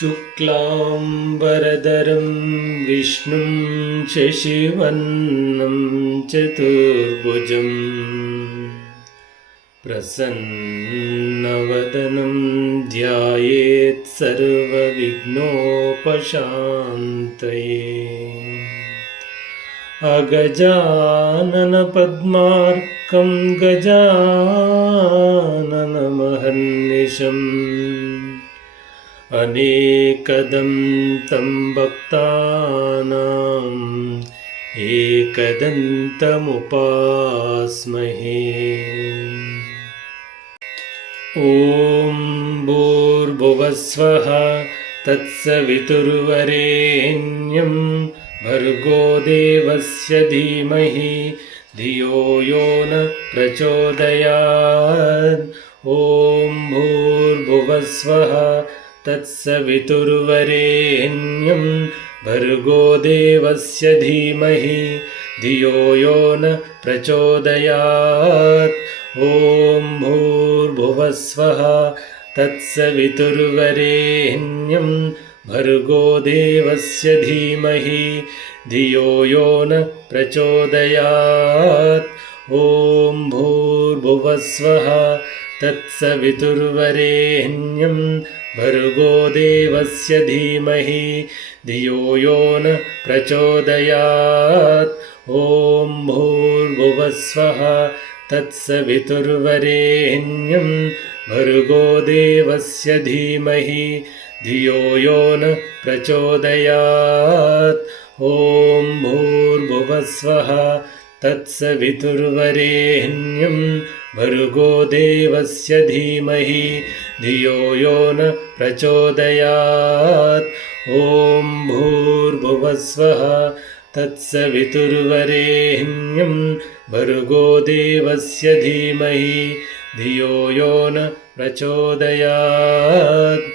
शुक्लाम्बरधरं विष्णुं शशिवर्णं चतुर्भुजं प्रसन्नवदनं ध्यायेत् सर्वविघ्नोपशान्तये। अगजाननपद्मार्कं गजाननमहर्निशम् अनेकदं तं भक्तानाम् एकदन्तमुपास्महे। ॐ भूर्भुवस्वः तत्सवितुर्वरेण्यं भर्गो देवस्य धीमहि धियो यो न प्रचोदयात्। ॐ भूर्भुवस्वः तत्सवितुर्वरेण्यं भर्गो देवस्य धीमहि धियो यो न प्रचोदयात्। ॐ भूर्भुवस्वः तत्सवितुर्वरेण्यं भर्गो देवस्य धीमहि धियो यो न प्रचोदयात्। ॐ भूर्भुवस्वः तत्सवितुर्वरेण्यं भर्गो देवस्य धीमहि धियो यो न प्रचोदयात्। ॐ भूर्भुवस्वः तत्सवितुर्वरेण्यं भर्गो देवस्य धीमहि धियो यो न प्रचोदयात्। ॐ भूर्भुवस्वः तत्सवितुर्वरेण्यं भर्गो देवस्य धीमहि धियो यो न प्रचोदयात्। ॐ भूर्भुवस्वः तत्सवितुर्वरेण्यं भर्गो देवस्य धीमहि धियो यो न प्रचोदयात्।